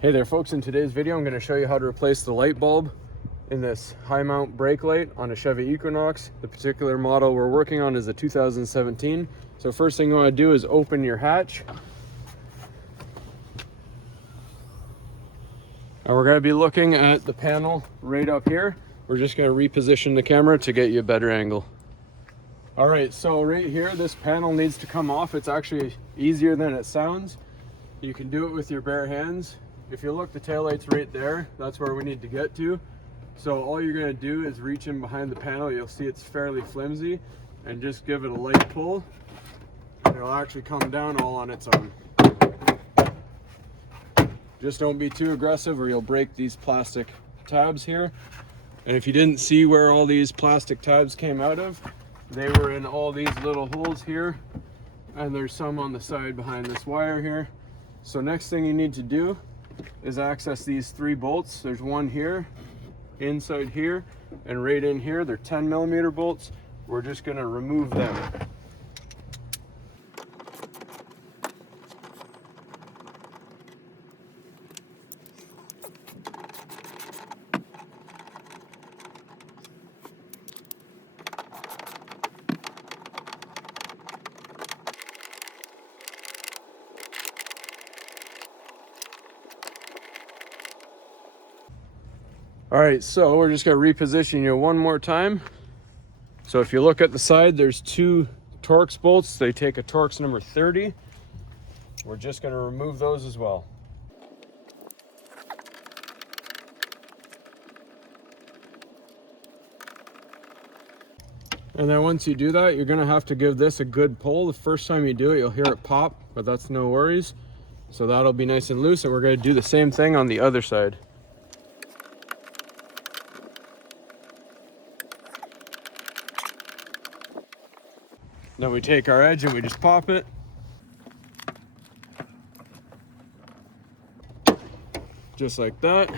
Hey there folks, in today's video I'm going to show you how to replace the light bulb in this high mount brake light on a Chevy Equinox. The particular model we're working on is a 2017. So first thing you want to do is open your hatch. And we're going to be looking at the panel right up here. We're just going to reposition the camera to get you a better angle. Alright, so right here this panel needs to come off. It's actually easier than it sounds. You can do it with your bare hands. If you look, the taillight's right there. That's where we need to get to. So all you're going to do is reach in behind the panel. You'll see it's fairly flimsy, and just give it a light pull. It'll actually come down all on its own. Just don't be too aggressive or you'll break these plastic tabs here. And if you didn't see where all these plastic tabs came out of, they were in all these little holes here, and there's some on the side behind this wire here. So next thing you need to do is access these 3 bolts. There's one here, inside here, and right in here. They're 10mm bolts. We're just going to remove them. All right, so we're just going to reposition you one more time. So if you look at the side, there's 2 Torx bolts. They take a Torx number 30. We're just going to remove those as well. And then once you do that, you're going to have to give this a good pull. The first time you do it, you'll hear it pop, but that's no worries. So that'll be nice and loose, and we're going to do the same thing on the other side. Then we take our edge and we just pop it. Just like that.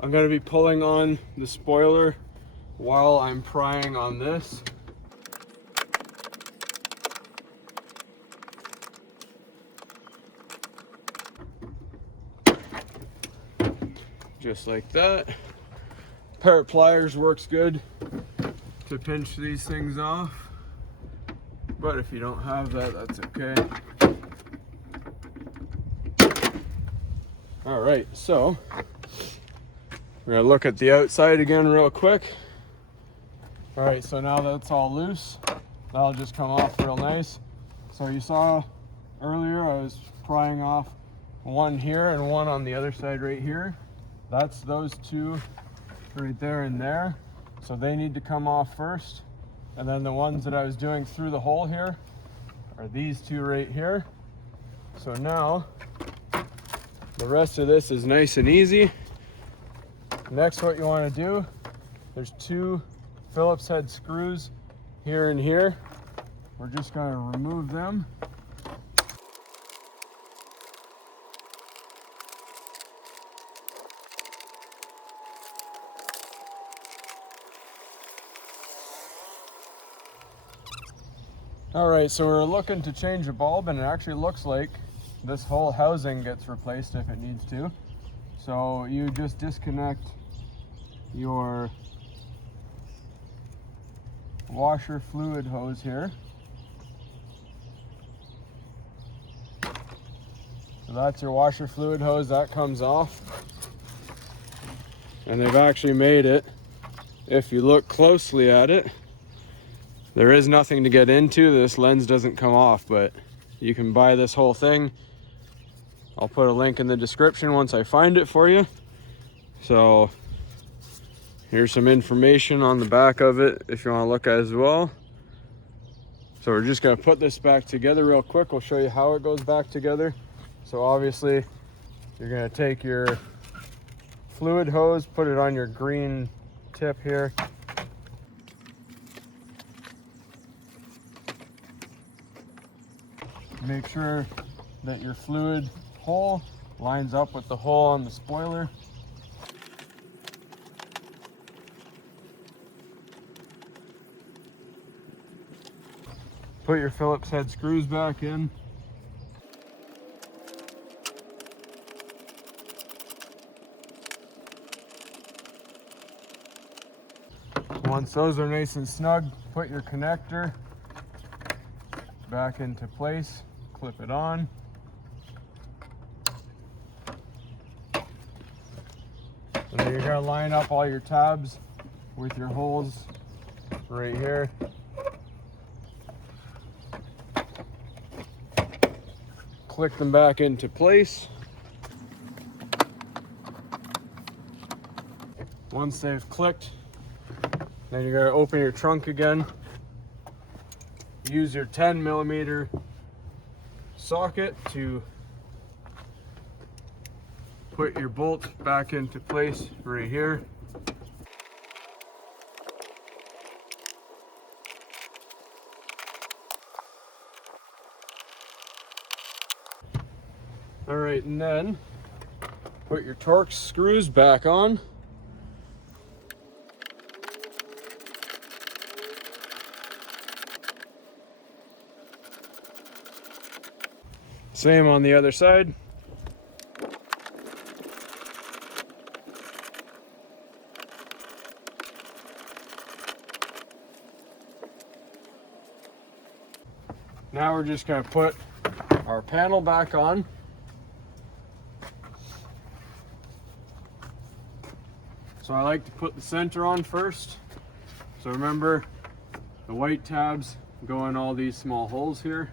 I'm going to be pulling on the spoiler while I'm prying on this. Just like that. A pair of pliers works good to pinch these things off, but if you don't have that, that's okay. All right, so we're gonna look at the outside again real quick. All right, so now that's all loose. That'll just come off real nice. So you saw earlier I was prying off one here and one on the other side right here. That's those 2 right there and there. So they need to come off first. And then the ones that I was doing through the hole here are these 2 right here. So now the rest of this is nice and easy. Next, what you want to do, there's 2 Phillips head screws here and here. We're just going to remove them. All right, so we're looking to change a bulb, and it actually looks like this whole housing gets replaced if it needs to. So you just disconnect your washer fluid hose here. So that's your washer fluid hose, that comes off. And they've actually made it, if you look closely at it, there is nothing to get into. This lens doesn't come off, but you can buy this whole thing. I'll put a link in the description once I find it for you. So here's some information on the back of it if you want to look at it as well. So we're just going to put this back together real quick. We'll show you how it goes back together. So obviously you're going to take your fluid hose, put it on your green tip here. Make sure that your fluid hole lines up with the hole on the spoiler. Put your Phillips head screws back in. Once those are nice and snug, put your connector back into place, clip it on. And then you're going to line up all your tabs with your holes right here. Click them back into place. Once they've clicked, then you're going to open your trunk again. Use your 10mm socket to put your bolt back into place right here. All right, and then put your Torx screws back on. Same on the other side. Now we're just going to put our panel back on. So I like to put the center on first. So remember, the white tabs go in all these small holes here.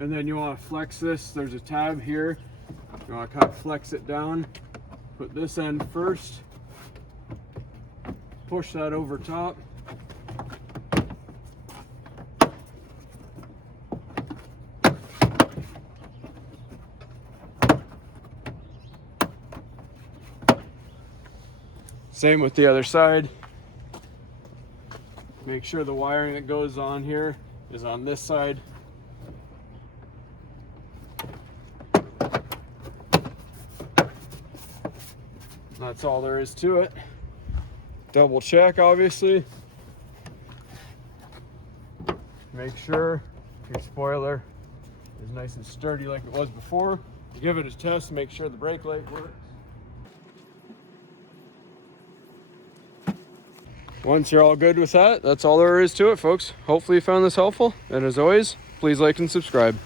And then you want to flex this. There's a tab here. You want to kind of flex it down. Put this end first. Push that over top. Same with the other side. Make sure the wiring that goes on here is on this side. That's all there is to it. Double check, obviously. Make sure your spoiler is nice and sturdy like it was before. Give it a test, make sure the brake light works. Once you're all good with that, that's all there is to it, folks. Hopefully you found this helpful. And as always, please like and subscribe.